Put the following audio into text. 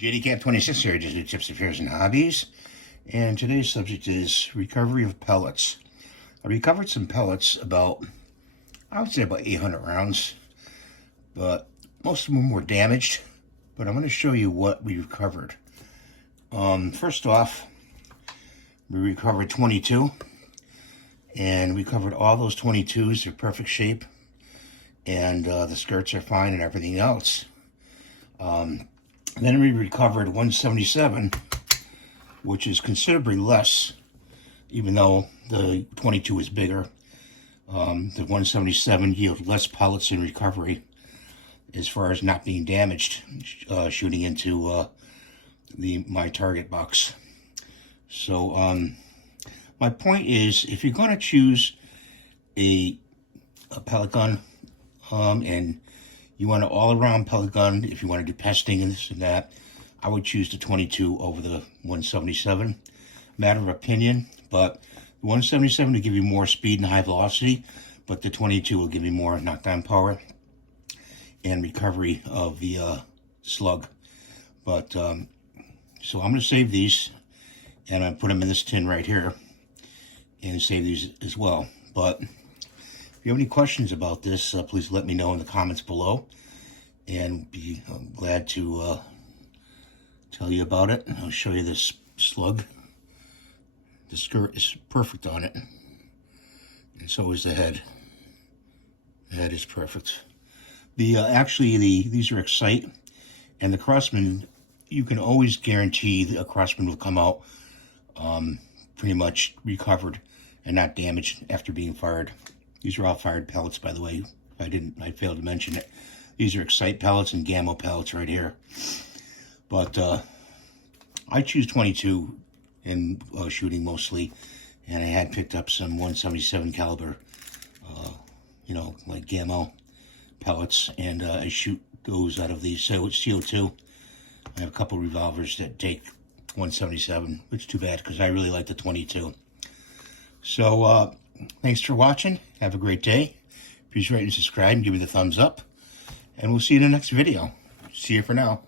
JD 26 here, just do tips, affairs, and hobbies. And today's subject is recovery of pellets. I recovered some pellets I would say about 800 rounds, but most of them were damaged. But I'm going to show you what we recovered. First off, we recovered 22, and we covered all those 22s. They're perfect shape, and the skirts are fine and everything else. Then we recovered 177, which is considerably less, even though the 22 is bigger. The 177 yielded less pellets in recovery as far as not being damaged, shooting into my target box. So my point is, if you're going to choose a pellet gun, and you want an all-around pellet gun, if you want to do pesting and this and that, I would choose the 22 over the 177. Matter of opinion, but the 177 will give you more speed and high velocity, but the 22 will give you more knockdown power and recovery of the slug. But so I'm going to save these, and I'm going to put them in this tin right here and save these as well. But if you have any questions about this, please let me know in the comments below, and be glad to tell you about it. And I'll show you this slug. The skirt is perfect on it, and so is the head. The head is perfect. These are Excite, and the Crossman, you can always guarantee a Crossman will come out pretty much recovered and not damaged after being fired. These are all fired pellets, by the way. I failed to mention it. These are Excite pellets and Gamma pellets right here. But I choose 22 in shooting mostly, and I had picked up some 177 caliber, like Gamma pellets, and I shoot those out of these CO2. I have a couple revolvers that take 177, which is too bad because I really like the 22. So thanks for watching. Have a great day. Please rate and subscribe and give me the thumbs up. And we'll see you in the next video. See you for now.